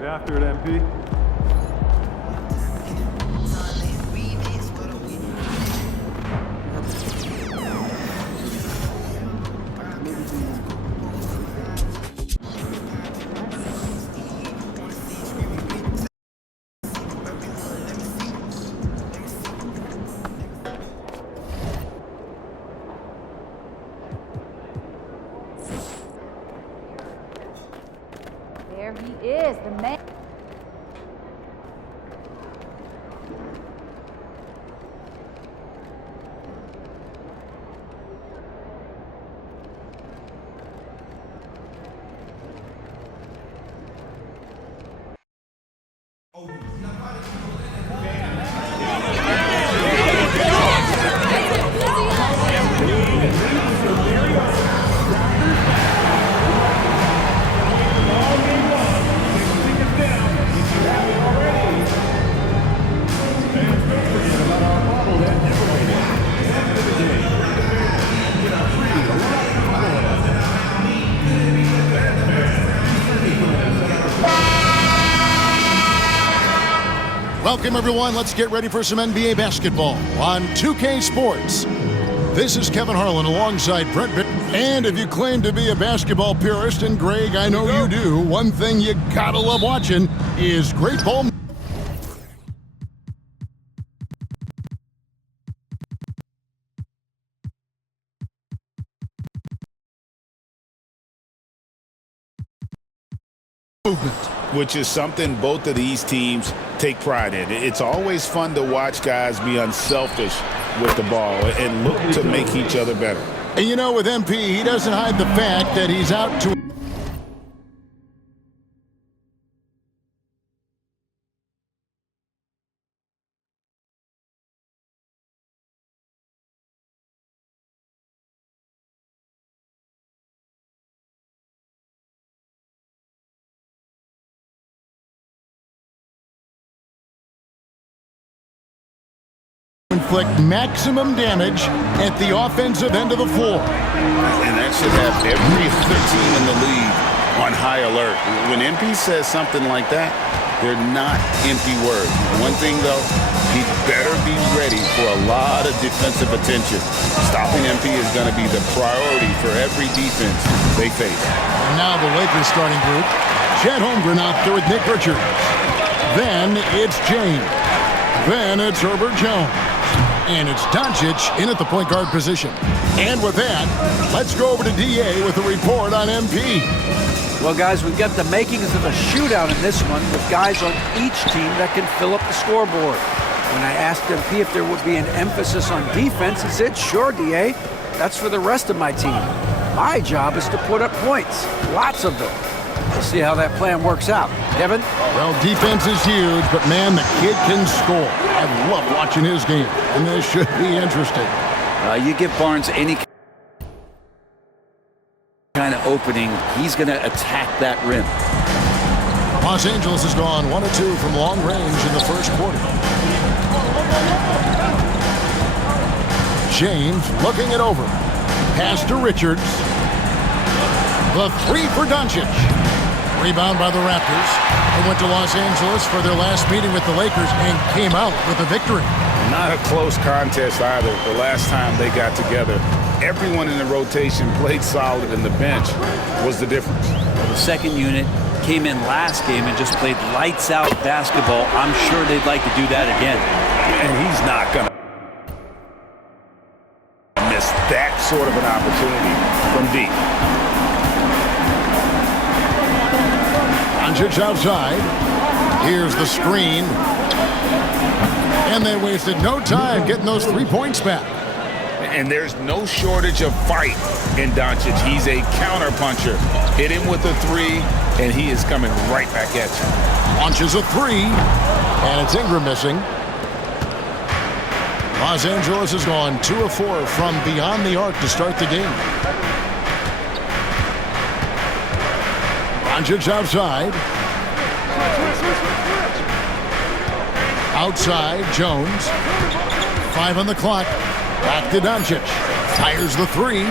Get after it, MP. There he is, the man. Welcome, everyone. Let's get ready for some NBA basketball on 2K Sports. This is Kevin Harlan alongside Brent Bitt. And if you claim to be a basketball purist, and Greg, I know you do, one thing you gotta love watching is great ball. Movement. Which is something both of these teams take pride in. It's always fun to watch guys be unselfish with the ball and look to make each other better. And you know, with MP, he doesn't hide the fact that he's out to... inflict maximum damage at the offensive end of the floor. And that should have every other team in the league on high alert. When MP says something like that, they're not empty words. One thing, though, he better be ready for a lot of defensive attention. Stopping MP is going to be the priority for every defense they face. And now the Lakers starting group. Chet Holmgren out there with Nick Richards. Then it's James. Then it's Herbert Jones. And it's Doncic in at the point guard position. And with that, let's go over to DA with a report on MP. Well, guys, we've got the makings of a shootout in this one with guys on each team that can fill up the scoreboard. When I asked MP if there would be an emphasis on defense, he said, sure, DA. That's for the rest of my team. My job is to put up points, lots of them. We'll see how that plan works out. Kevin? Well, defense is huge, but man, the kid can score. I love watching his game, and this should be interesting. You give Barnes any kind of opening, he's going to attack that rim. Los Angeles has gone 1 of 2 from long range in the first quarter. James looking it over. Pass to Richards. The three for Doncic. Rebound by the Raptors. They went to Los Angeles for their last meeting with the Lakers and came out with a victory. Not a close contest either. The last time they got together, everyone in the rotation played solid, and the bench was the difference. The second unit came in last game and just played lights-out basketball. I'm sure they'd like to do that again. And he's not going to miss that sort of an opportunity from deep. Doncic outside. Here's the screen. And they wasted no time getting those 3 points back. And there's no shortage of fight in Doncic. He's a counterpuncher. Hit him with a three, and he is coming right back at you. Launches a three, and it's Ingram missing. Los Angeles has gone 2 of 4 from beyond the arc to start the game. Doncic outside. Outside, Jones. 5 on the clock. Back to Doncic. Fires the three.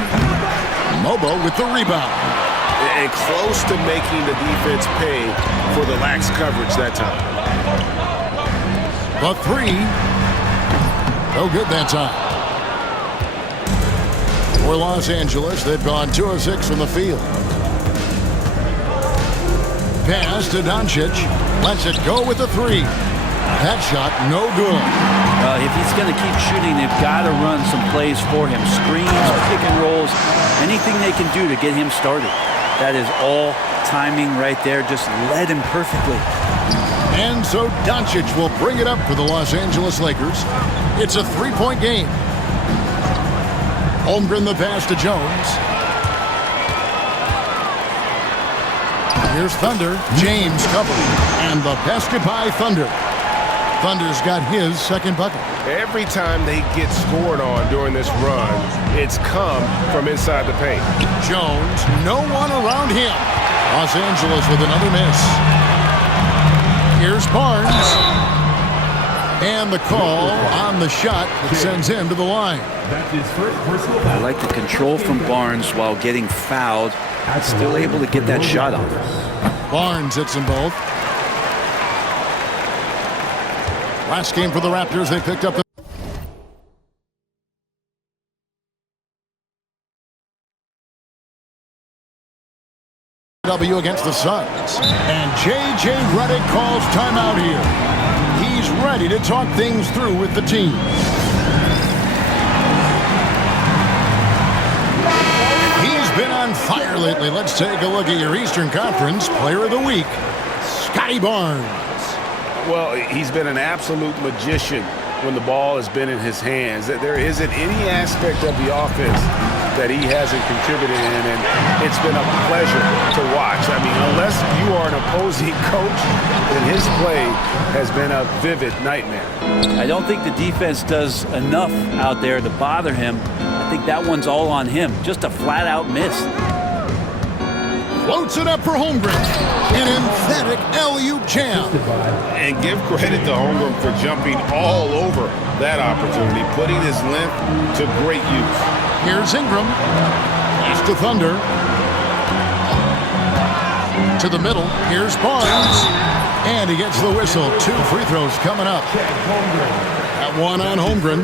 Mobo with the rebound. and close to making the defense pay for the lax coverage that time. The three. No good that time. For Los Angeles, they've gone 2 of 6 from the field. Pass to Doncic. Lets it go with the three. That shot, no good. If he's going to keep shooting, they've got to run some plays for him. Screens, pick and rolls, anything they can do to get him started. That is all timing right there. Just led him perfectly. And so Doncic will bring it up for the Los Angeles Lakers. It's a 3-point game. Holmgren the pass to Jones. Here's Thunder. James covering. And the basket by Thunder. Thunder's got his second bucket. Every time they get scored on during this run, it's come from inside the paint. Jones, no one around him. Los Angeles with another miss. Here's Barnes. And the call on the shot that sends him to the line. I like the control from Barnes while getting fouled. Still able to get that shot off. Barnes hits them both. Last game for the Raptors, they picked up the W against the Suns. And J.J. Redick calls timeout here. He's ready to talk things through with the team. He's been on fire lately. Let's take a look at your Eastern Conference Player of the Week, Scotty Barnes. Well, he's been an absolute magician when the ball has been in his hands. There isn't any aspect of the offense that he hasn't contributed in, and it's been a pleasure to watch. I mean, unless you are an opposing coach, then his play has been a vivid nightmare. I don't think the defense does enough out there to bother him. I think that one's all on him. Just a flat-out miss. Floats it up for Holmgren. An emphatic alley-oop jam. And give credit to Holmgren for jumping all over that opportunity, putting his length to great use. Here's Ingram. Pass to Thunder. To the middle. Here's Barnes. And he gets the whistle. 2 free throws coming up. That one on Holmgren.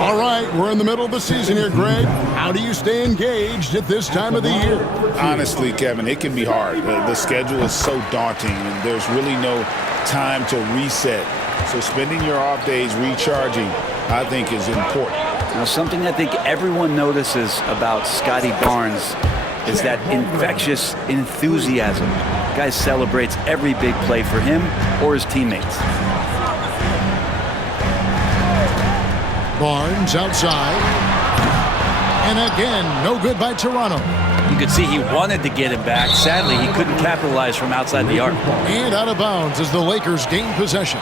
All right, we're in the middle of the season here, Greg. How do you stay engaged at this time of the year? Honestly, Kevin, it can be hard. The schedule is so daunting, and there's really no time to reset. So spending your off days recharging, I think, is important. Now, something I think everyone notices about Scotty Barnes is that infectious enthusiasm. The guy celebrates every big play for him or his teammates. Barnes outside. And again, no good by Toronto. You could see he wanted to get him back. Sadly, he couldn't capitalize from outside the arc. And out of bounds as the Lakers gain possession.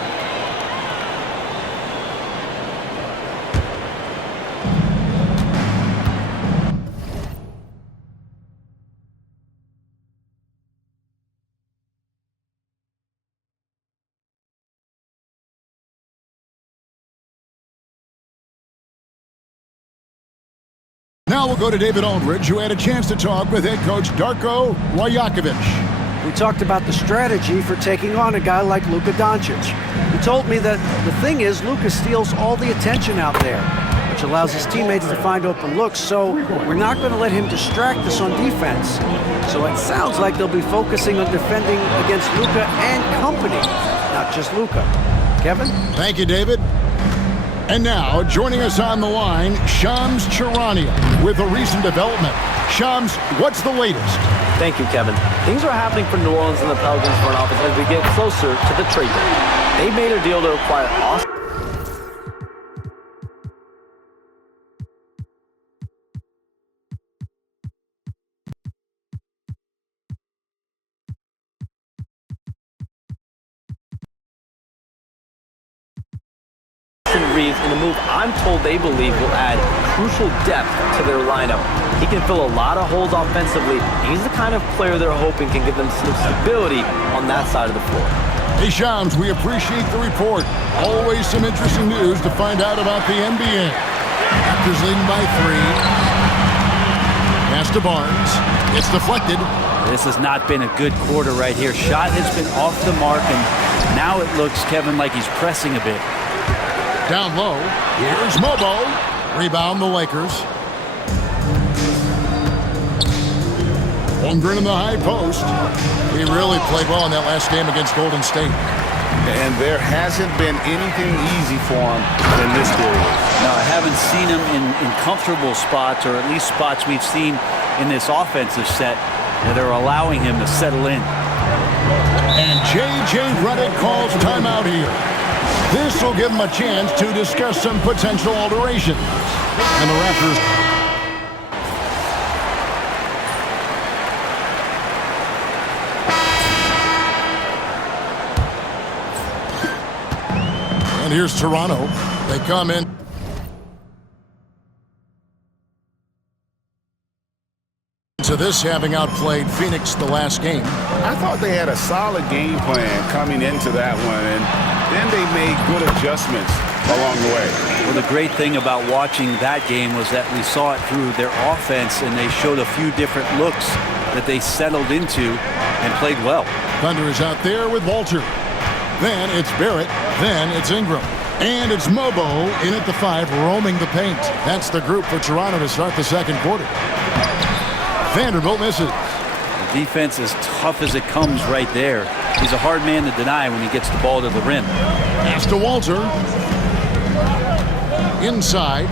Now we'll go to David Aldridge, who had a chance to talk with head coach Darko Rajakovic. We talked about the strategy for taking on a guy like Luka Doncic. He told me that the thing is Luka steals all the attention out there, which allows his teammates to find open looks, so we're not going to let him distract us on defense. So it sounds like they'll be focusing on defending against Luka and company, not just Luka. Kevin? Thank you, David. And now, joining us on the line, Shams Charania with a recent development. Shams, what's the latest? Thank you, Kevin. Things are happening for New Orleans and the Pelicans front office as we get closer to the trade deadline. They made a deal to acquire Austin Reeves in a move I'm told they believe will add crucial depth to their lineup. He can fill a lot of holes offensively. He's the kind of player they're hoping can give them some stability on that side of the floor. Hey, Shams, we appreciate the report. Always some interesting news to find out about the NBA. Raptors leading by 3. Pass to Barnes. It's deflected. This has not been a good quarter right here. Shot has been off the mark, and now it looks, Kevin, like he's pressing a bit. Down low, here's Mobo. Rebound the Lakers. Holmgren in the high post. He really played well in that last game against Golden State. And there hasn't been anything easy for him in this period. No, I haven't seen him in comfortable spots, or at least spots we've seen in this offensive set that are allowing him to settle in. And J.J. Redick calls timeout here. This will give him a chance to discuss some potential alterations. And the Raptors. And here's Toronto. They come in. To this, having outplayed Phoenix the last game. I thought they had a solid game plan coming into that one, and then they made good adjustments along the way. Well, the great thing about watching that game was that we saw it through their offense, and they showed a few different looks that they settled into and played well. Thunder is out there with Walter. Then it's Barrett. Then it's Ingram. And it's Mobo in at the 5, roaming the paint. That's the group for Toronto to start the second quarter. Vanderbilt misses. The defense is tough as it comes right there. He's a hard man to deny when he gets the ball to the rim. Pass to Walter. Inside.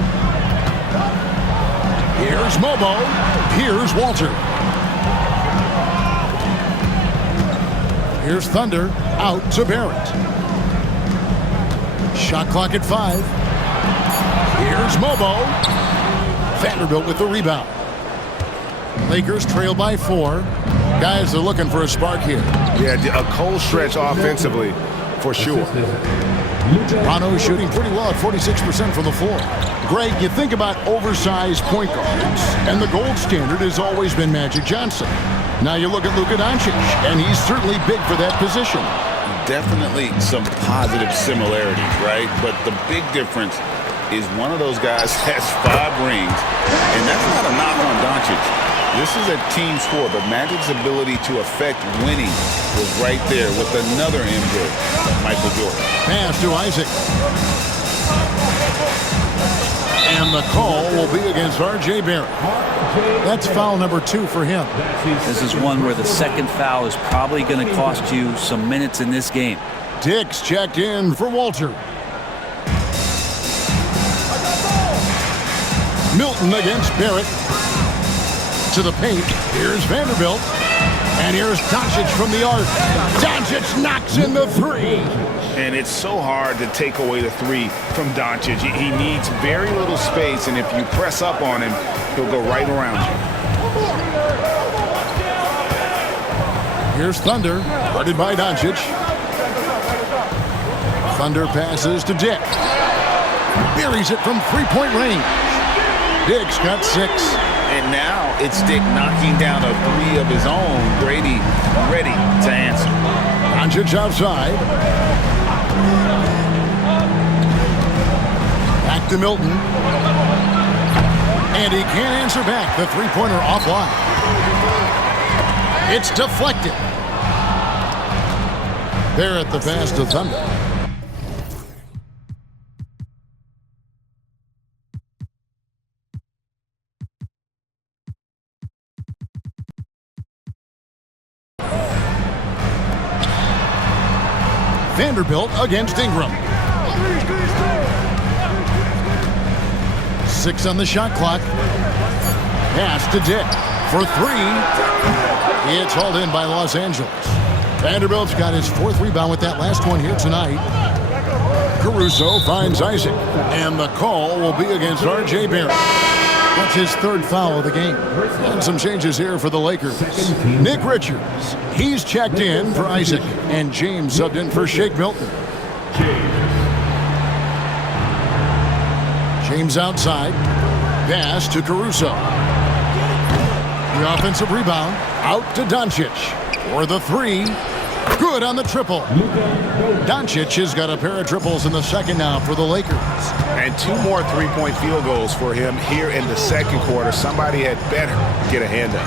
Here's Mobo. Here's Walter. Here's Thunder. Out to Barrett. Shot clock at 5. Here's Mobo. Vanderbilt with the rebound. Lakers trail by 4. Guys are looking for a spark here. Yeah, a cold stretch offensively, for sure. Toronto shooting pretty well at 46% from the floor. Greg, you think about oversized point guards, and the gold standard has always been Magic Johnson. Now you look at Luka Doncic, and he's certainly big for that position. Definitely some positive similarities, right? But the big difference is one of those guys has 5 rings, and that's not a knock on Doncic. This is a team sport, but Magic's ability to affect winning was right there with another MVP, Michael Jordan. Pass to Isaac. And the call will be against R.J. Barrett. That's foul number 2 for him. This is one where the second foul is probably going to cost you some minutes in this game. Dix checked in for Walter. Milton against Barrett. To the paint. Here's Vanderbilt. And here's Doncic from the arc. Doncic knocks in the 3. And it's so hard to take away the 3 from Doncic. He needs very little space, and if you press up on him, he'll go right around you. Here's Thunder. Guarded by Doncic. Thunder passes to Dick. Buries it from 3-point range. Dick's got 6. And now it's Dick knocking down a 3 of his own. Brady ready to answer. Doncic outside. Back to Milton. And he can't answer back. The 3-pointer offline. It's deflected. There at the pass to Thunder. Vanderbilt against Ingram. 6 on the shot clock. Pass to Dick for 3. It's hauled in by Los Angeles. Vanderbilt's got his 4th rebound with that last one here tonight. Caruso finds Isaac. And the call will be against R.J. Barrett. That's his 3rd foul of the game. And some changes here for the Lakers. Nick Richards, he's checked in for Isaac. And James subbed in for Shake Milton. James outside. Pass to Caruso. The offensive rebound. Out to Doncic. For the 3. Good on the triple. Doncic has got a pair of triples in the second now for the Lakers. And 2 more 3-point field goals for him here in the second quarter. Somebody had better get a hand up.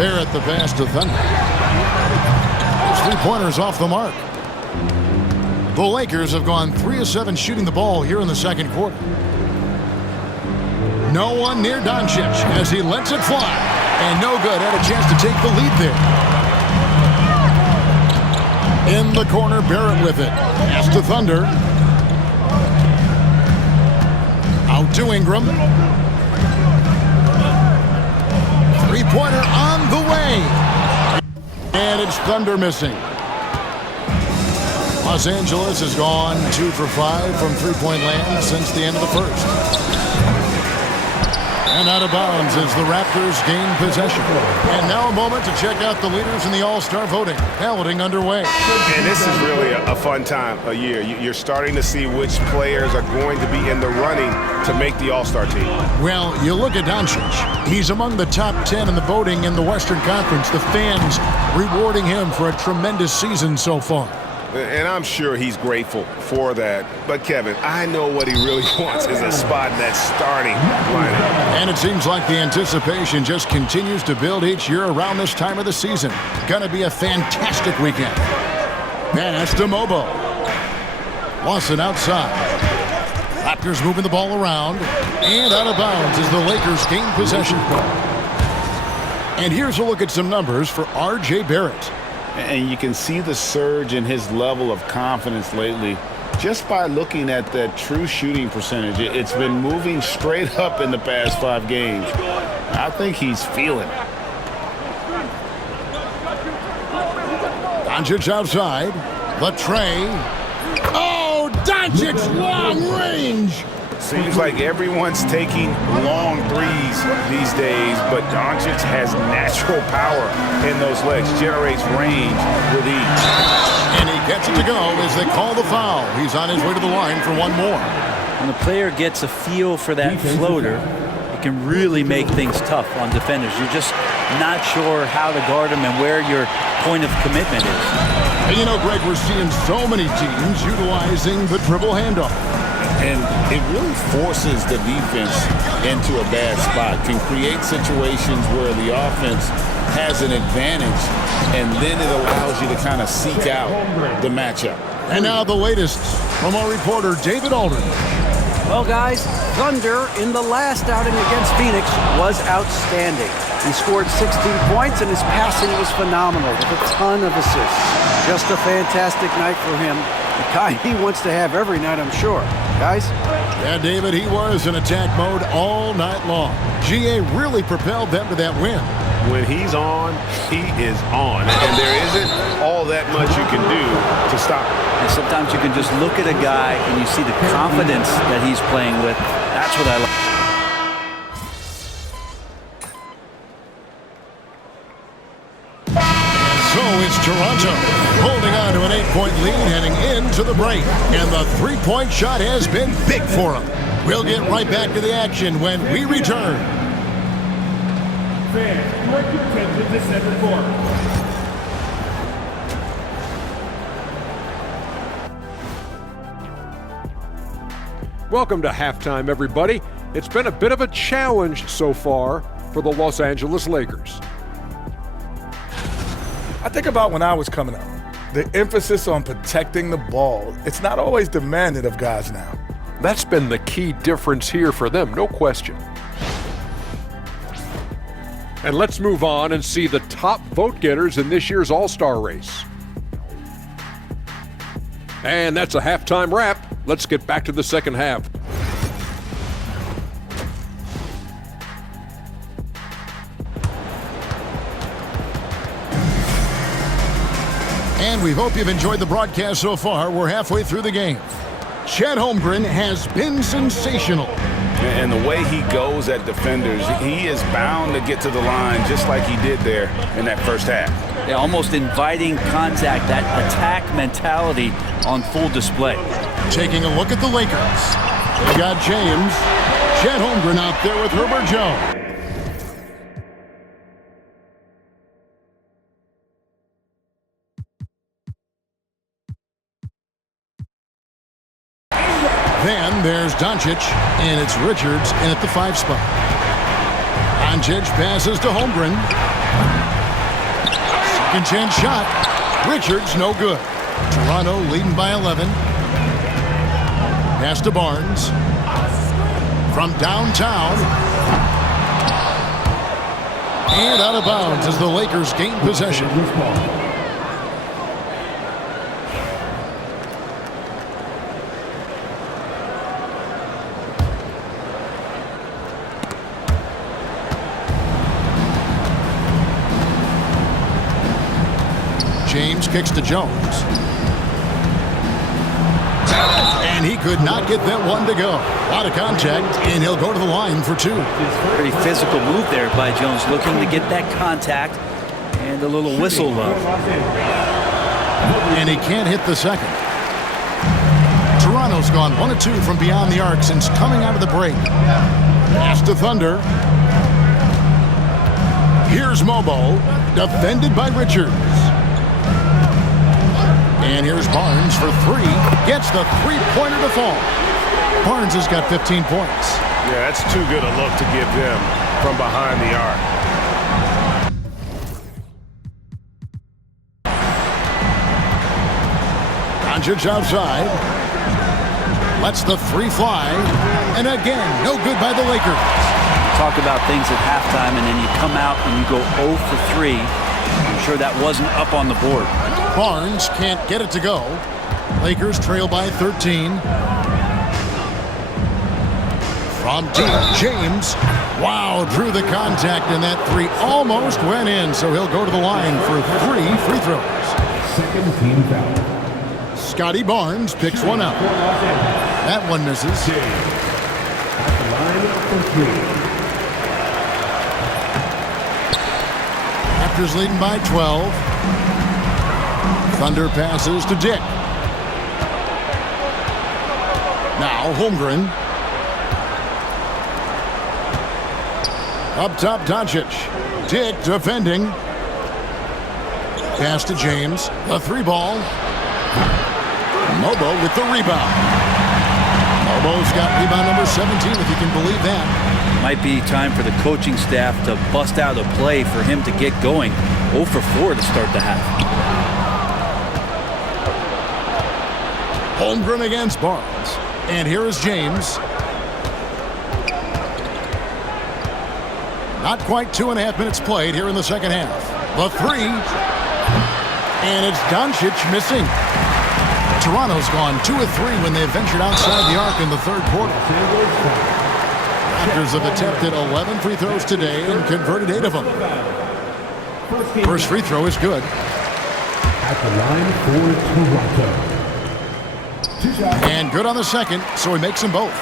Barrett the pass to Thunder. His three-pointers off the mark. The Lakers have gone 3 of 7 shooting the ball here in the second quarter. No one near Doncic as he lets it fly. And no good. Had a chance to take the lead there. In the corner, Barrett with it. Pass to Thunder. Out to Ingram. Three-pointer on the way. And it's Thunder missing. Los Angeles has gone 2 for 5 from three-point land since the end of the first. And out of bounds as the Raptors gain possession. And now a moment to check out the leaders in the All-Star voting. Balloting underway. And this is really a fun time of year. You're starting to see which players are going to be in the running to make the All-Star team. Well, you look at Doncic. He's among the top 10 in the voting in the Western Conference. The fans rewarding him for a tremendous season so far. And I'm sure he's grateful for that. But, Kevin, I know what he really wants is a spot in that starting lineup. And it seems like the anticipation just continues to build each year around this time of the season. Gonna be a fantastic weekend. Pass to Mobo. Lawson outside. Raptors moving the ball around. And out of bounds as the Lakers gain possession. And here's a look at some numbers for R.J. Barrett. And you can see the surge in his level of confidence lately just by looking at that true shooting percentage. It's been moving straight up in the past 5 games. I think he's feeling it. Doncic outside. The tray. Oh, Doncic long range. Seems like everyone's taking long threes these days, but Doncic has natural power in those legs, generates range with ease. And he gets it to go as they call the foul. He's on his way to the line for one more. When the player gets a feel for that floater, it can really make things tough on defenders. You're just not sure how to guard them and where your point of commitment is. And you know, Greg, we're seeing so many teams utilizing the dribble handoff. And it really forces the defense into a bad spot, can create situations where the offense has an advantage, and then it allows you to kind of seek out the matchup. And now the latest from our reporter, David Aldridge. Well, guys, Thunder in the last outing against Phoenix was outstanding. He scored 16 points, and his passing was phenomenal with a ton of assists. Just a fantastic night for him. The kind he wants to have every night, I'm sure. Guys? Yeah, David, he was in attack mode all night long. GA really propelled them to that win. When he's on, he is on. And there isn't all that much you can do to stop him. And sometimes you can just look at a guy and you see the confidence that he's playing with. That's what I like. So it's Toronto holding on to an 8-point lead heading into the break. And the three-point shot has been big for him. We'll get right back to the action when we return. Fans, your attention to center court. Welcome to halftime, everybody. It's been a bit of a challenge so far for the Los Angeles Lakers. I think about when I was coming up, the emphasis on protecting the ball. It's not always demanded of guys now. That's been the key difference here for them, no question. And let's move on and see the top vote getters in this year's All-Star race. And that's a halftime wrap. Let's get back to the second half. And we hope you've enjoyed the broadcast so far. We're halfway through the game. Chet Holmgren has been sensational. And the way he goes at defenders, he is bound to get to the line just like he did there in that first half. Yeah, almost inviting contact, that attack mentality on full display. Taking a look at the Lakers. We got James. Chet Holmgren out there with Herbert Jones. Then there's Doncic, and it's Richards in at the 5 spot. Doncic passes to Holmgren. Second chance shot. Richards, no good. Toronto leading by 11. Pass to Barnes. From downtown. And out of bounds as the Lakers gain possession. James kicks to Jones. And he could not get that one to go. A lot of contact, and he'll go to the line for two. Pretty physical move there by Jones, looking to get that contact and a little whistle love. And he can't hit the second. Toronto's gone 1 of 2 from beyond the arc since coming out of the break. Pass to Thunder. Here's Mobo, defended by Richards. And here's Barnes for 3. Gets the three-pointer to fall. Barnes has got 15 points. Yeah, that's too good a look to give them from behind the arc. Doncic outside. Lets the 3 fly. And again, no good by the Lakers. Talk about things at halftime, and then you come out and you go 0 for 3. I'm sure that wasn't up on the board. Barnes can't get it to go. Lakers trail by 13. From deep, James. Wow, drew the contact, and that 3 almost went in, so he'll go to the line for 3 free throws. Second team foul. Scotty Barnes picks one up. That one misses. At the line for 3. Raptors leading by 12. Thunder passes to Dick. Now Holmgren. Up top, Doncic. Dick defending. Pass to James. The 3 ball. Mobo with the rebound. Mobo's got rebound number 17, if you can believe that. Might be time for the coaching staff to bust out a play for him to get going. 0 for 4 to start the half. Holmgren against Barnes. And here is James. Not quite 2.5 minutes played here in the second half. The 3. And it's Doncic missing. Toronto's gone 2 of 3 when they ventured outside the arc in the third quarter. Raptors have attempted 11 free throws today and converted 8 of them. First free throw is good. At the line for Toronto. And good on the second, so he makes them both.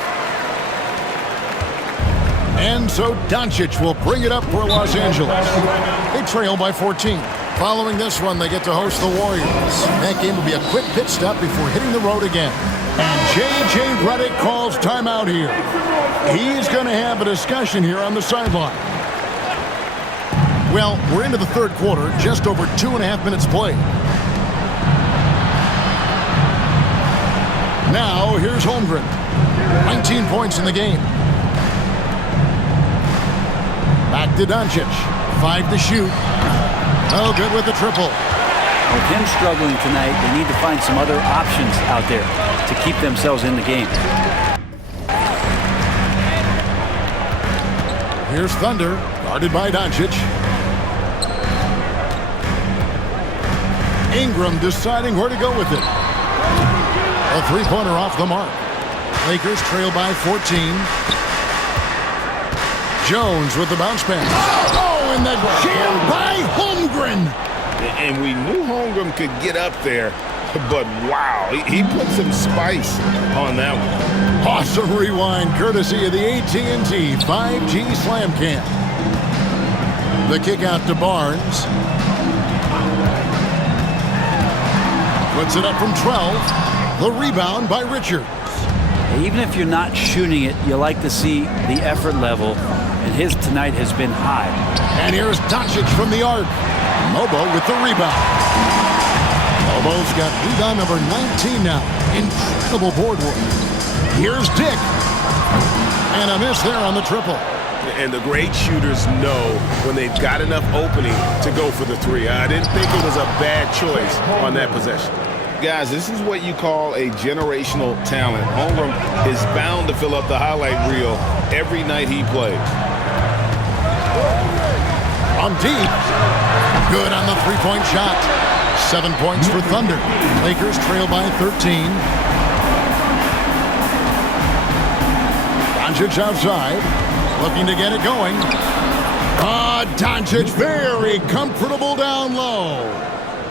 And so Doncic will bring it up for Los Angeles. They trail by 14. Following this one, they get to host the Warriors. That game will be a quick pit stop before hitting the road again. And J.J. Redick calls timeout here. He's going to have a discussion here on the sideline. Well, we're into the third quarter, just over 2.5 minutes played. Now, here's Holmgren. 19 points in the game. Back to Doncic. 5 to shoot. No good with the triple. With him struggling tonight, they need to find some other options out there to keep themselves in the game. Here's Thunder, guarded by Doncic. Ingram deciding where to go with it. A three-pointer off the mark. Lakers trail by 14. Jones with the bounce pass. Oh, and the jam by Holmgren. And we knew Holmgren could get up there, but wow, he put some spice on that one. Awesome rewind, courtesy of the AT&T 5G Slam Cam. The kick out to Barnes. Puts it up from 12. The rebound by Richards. Even if you're not shooting it, you like to see the effort level, and his tonight has been high. And here's Doncic from the arc. Mobo with the rebound. Mobo's got rebound number 19 now. Incredible board work. Here's Dick. And a miss there on the triple. And the great shooters know when they've got enough opening to go for the three. I didn't think it was a bad choice on that possession. Guys, this is what you call a generational talent. Holmgren is bound to fill up the highlight reel every night he plays. From deep. Good on the three-point shot. 7 points for Thunder. Lakers trail by 13. Doncic outside. Looking to get it going. Doncic very comfortable down low.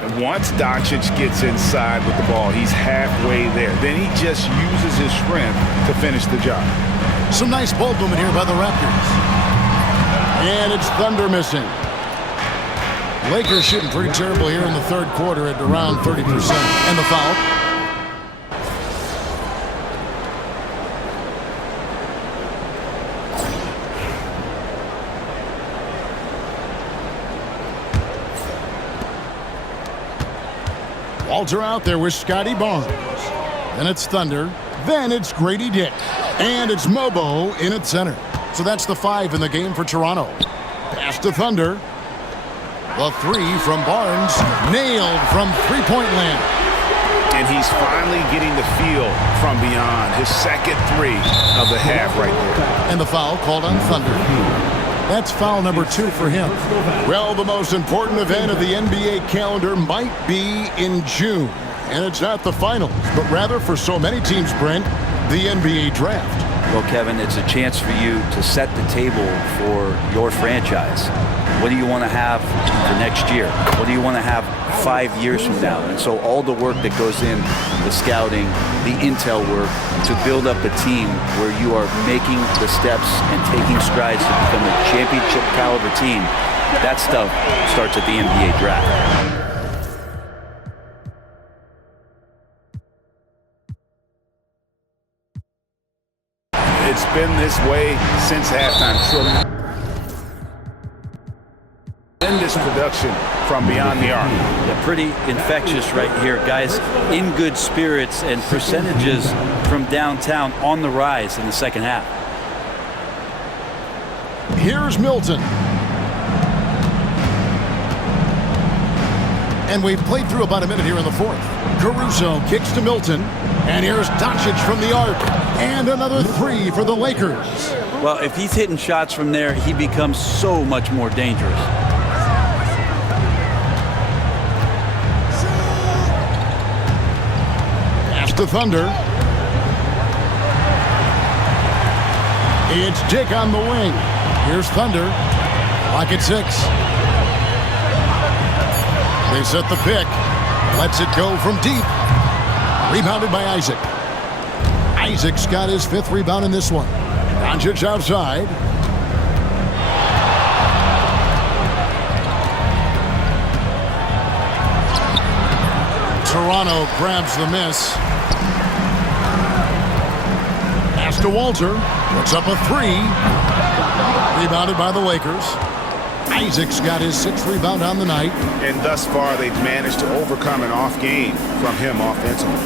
And once Doncic gets inside with the ball, he's halfway there. Then he just uses his strength to finish the job. Some nice ball movement here by the Raptors. And it's Thunder missing. Lakers shooting pretty terrible here in the third quarter at around 30%. And the foul. Walter out there with Scotty Barnes. Then it's Thunder. Then it's Grady Dick. And it's Mobo in at center. So that's the 5 in the game for Toronto. Pass to Thunder. The 3 from Barnes. Nailed from three-point land. And he's finally getting the feel from beyond. His second 3 of the half right there. And the foul called on Thunder. That's foul number 2 for him. Well, the most important event of the NBA calendar might be in June. And it's not the finals, but rather for so many teams, Brent, the NBA draft. Well, Kevin, it's a chance for you to set the table for your franchise. What do you want to have for next year? What do you want to have 5 years from now? And so all the work that goes in, the scouting, the intel work, to build up a team where you are making the steps and taking strides to become a championship caliber team, that stuff starts at the NBA draft. It's been this way since halftime. Tremendous production from beyond the arc. Yeah, pretty infectious right here. Guys in good spirits and percentages from downtown on the rise in the second half. Here's Milton. And we've played through about a minute here in the fourth. Caruso kicks to Milton. And here's Doncic from the arc. And another 3 for the Lakers. Well, if he's hitting shots from there, he becomes so much more dangerous. Pass to Thunder. It's Dick on the wing. Here's Thunder. Lock at 6. They set the pick. Lets it go from deep. Rebounded by Isaac. Isaac's got his 5th rebound in this one. Doncic outside. Toronto grabs the miss. Pass to Walter. Puts up a 3. Rebounded by the Lakers. Isaac's got his 6th rebound on the night. And thus far, they've managed to overcome an off game from him offensively.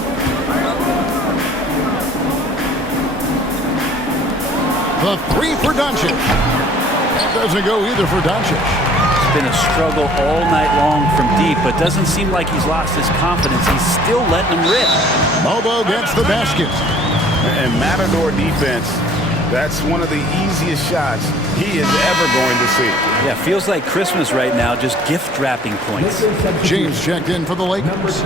The 3 for Doncic. That doesn't go either for Doncic. It's been a struggle all night long from deep, but doesn't seem like he's lost his confidence. He's still letting them rip. Mobo gets the basket. And Matador defense, that's one of the easiest shots he is ever going to see. Yeah, feels like Christmas right now, just gift wrapping points. James checked in for the Lakers.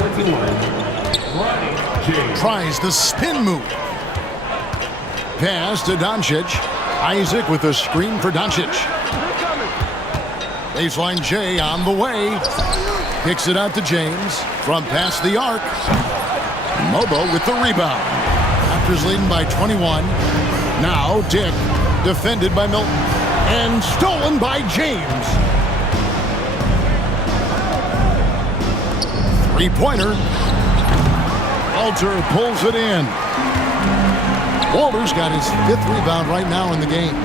Tries the spin move. Pass to Doncic. Isaac with a screen for Doncic. Baseline J on the way. Kicks it out to James from past the arc. Mobo with the rebound. Raptors leading by 21. Now Dick, defended by Milton. And stolen by James. 3-pointer. Walter pulls it in. Walter's got his 5th rebound right now in the game.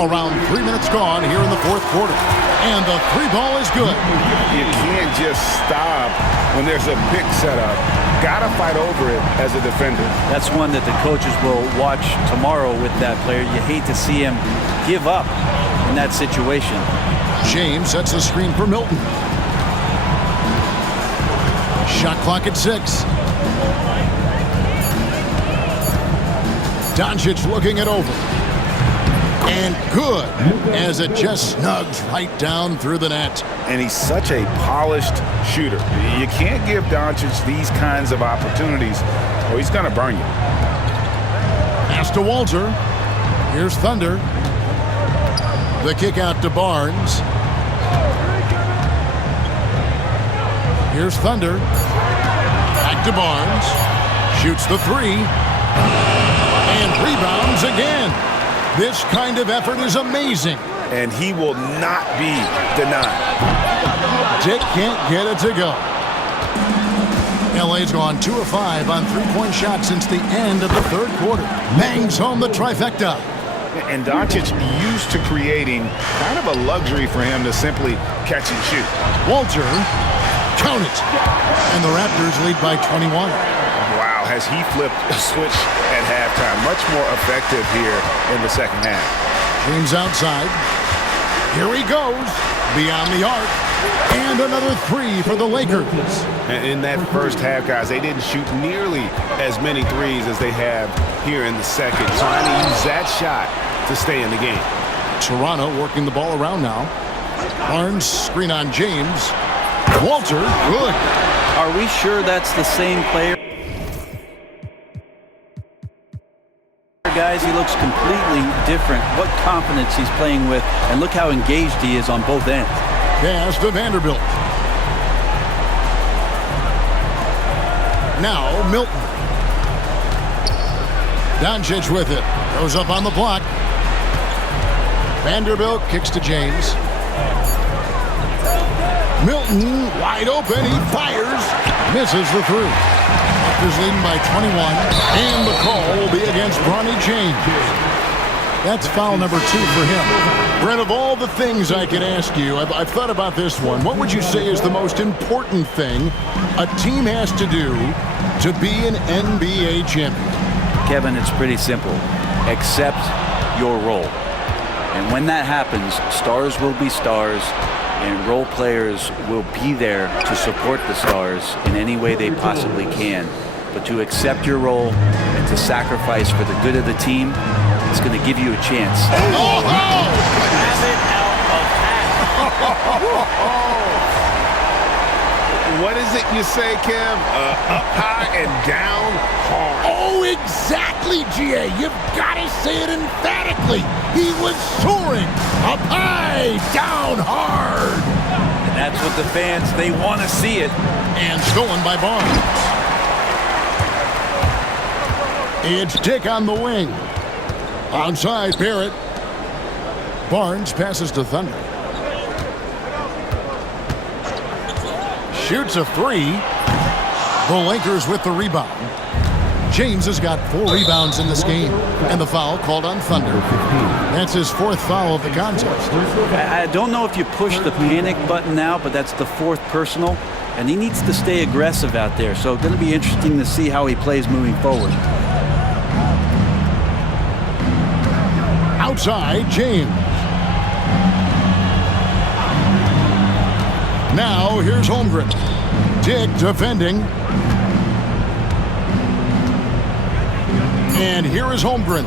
Around 3 minutes gone here in the fourth quarter. And the 3 ball is good. You can't just stop when there's a pick set up got to fight over it as a defender. That's one that the coaches will watch tomorrow with that player. You hate to see him give up in that situation. James sets the screen for Milton. Shot clock at 6. Doncic looking it over. And good, as it just snugs right down through the net. And he's such a polished shooter. You can't give Doncic these kinds of opportunities or he's going to burn you. Pass to Walter. Here's Thunder. The kick out to Barnes. Here's Thunder. Back to Barnes. Shoots the 3. And rebounds again. This kind of effort is amazing. And he will not be denied. Dick can't get it to go. LA's gone 2 of 5 on three-point shots since the end of the third quarter. Bangs home the trifecta. And Doncic used to creating kind of a luxury for him to simply catch and shoot. Walter, count it. And the Raptors lead by 21. Wow, has he flipped a switch at halftime. Much more effective here in the second half. James outside. Here he goes. Beyond the arc. And another 3 for the Lakers. In that first half, guys, they didn't shoot nearly as many threes as they have here in the second. Trying to use that shot to stay in the game. Toronto working the ball around now. Barnes screen on James. Walter, good. Are we sure that's the same player? Guys, he looks completely different. What confidence he's playing with, and look how engaged he is on both ends. Pass to Vanderbilt. Now Milton. Doncic with it. Goes up on the block. Vanderbilt kicks to James. Milton wide open. He fires. Misses the 3. Raptors leading by 21. And the call will be against Bronny James. That's foul number 2 for him. Brent, of all the things I could ask you, I've thought about this one. What would you say is the most important thing a team has to do to be an NBA champion? Kevin, it's pretty simple. Accept your role. And when that happens, stars will be stars, and role players will be there to support the stars in any way they possibly can. But to accept your role and to sacrifice for the good of the team, it's going to give you a chance. Oh! Have it out of hand. What is it you say, Kev? Up high and down hard. Oh, exactly, GA. You've got to say it emphatically. He was soaring up high, down hard. And that's what the fans, they want to see it. And stolen by Barnes. It's Dick on the wing. Outside, Barrett. Barnes passes to Thunder. Shoots a 3. The Lakers with the rebound. James has got 4 rebounds in this game. And the foul called on Thunder. That's his 4th foul of the contest. I don't know if you push the panic button now, but that's the 4th personal. And he needs to stay aggressive out there. So it's going to be interesting to see how he plays moving forward. Outside, James. Now, here's Holmgren. Dick defending. And here is Holmgren.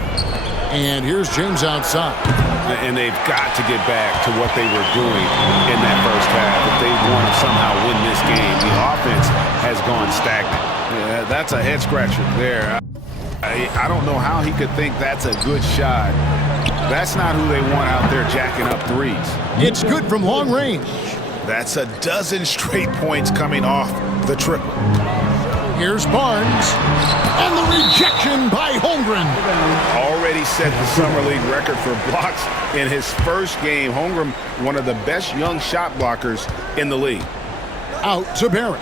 And here's James outside. And they've got to get back to what they were doing in that first half if they want to somehow win this game. The offense has gone stagnant. Yeah, that's a head-scratcher there. I don't know how he could think that's a good shot. That's not who they want out there jacking up threes. It's good from long range. That's a dozen straight points coming off the triple. Here's Barnes. And the rejection by Holmgren. Already set the Summer League record for blocks in his first game. Holmgren, one of the best young shot blockers in the league. Out to Barrett.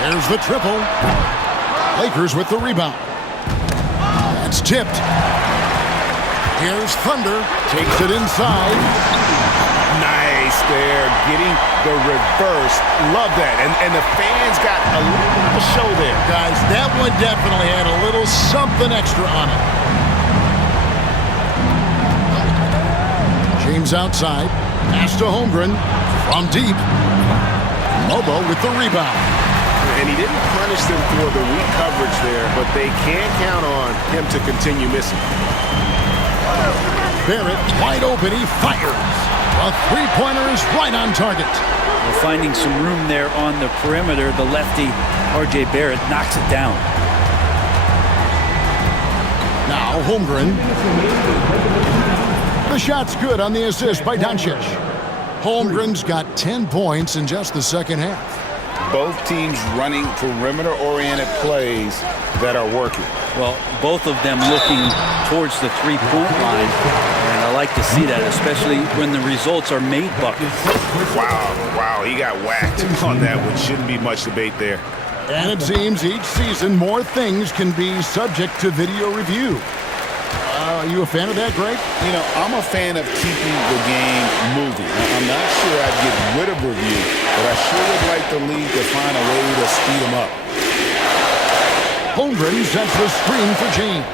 There's the triple. Lakers with the rebound. That's tipped. Here's Thunder. Takes it inside. Nice Nice there, getting the reverse. Love that. And the fans got a little bit of a show there. Guys, that one definitely had a little something extra on it. James outside. Pass to Holmgren. From deep. Lobo with the rebound. And he didn't punish them for the weak coverage there, but they can't count on him to continue missing. Barrett wide open. He fires. A three-pointer is right on target. Well, finding some room there on the perimeter, the lefty R.J. Barrett knocks it down. Now Holmgren. The shot's good on the assist by Doncic. Holmgren's got 10 points in just the second half. Both teams running perimeter-oriented plays that are working. Well, both of them looking towards the three-point line, and I like to see that, especially when the results are made buckets. Wow, he got whacked on that one. Shouldn't be much debate there. And it seems each season more things can be subject to video review. Are you a fan of that, Greg? You know, I'm a fan of keeping the game moving. I'm not sure I'd get rid of review, but I sure would like the league to find a way to speed them up. Holmgren sets the screen for James.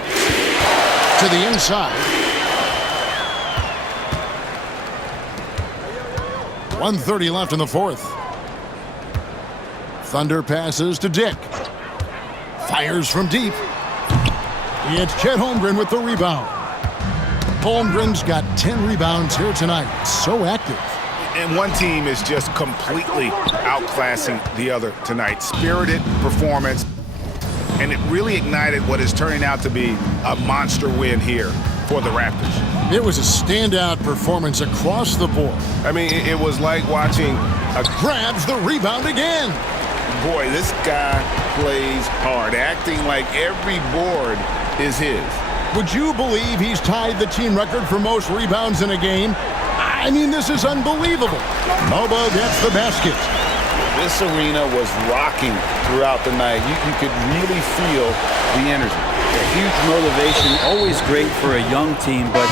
To the inside. 1:30 left in the fourth. Thunder passes to Dick. Fires from deep. It's Chet Holmgren with the rebound. Holmgren's got 10 rebounds here tonight. So active. And one team is just completely outclassing the other tonight. Spirited performance. And it really ignited what is turning out to be a monster win here for the Raptors. It was a standout performance across the board. I mean, it was like watching a... Grabs the rebound again. Boy, this guy plays hard, acting like every board is his. Would you believe he's tied the team record for most rebounds in a game? I mean, this is unbelievable. Lobo gets the basket. This arena was rocking throughout the night. You could really feel the energy. A huge motivation, always great for a young team, but...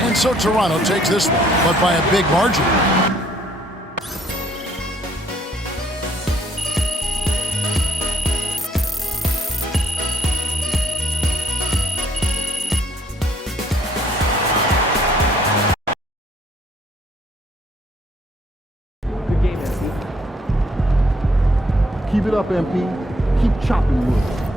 And so Toronto takes this one, but by a big margin. Keep it up, MP. Keep chopping wood.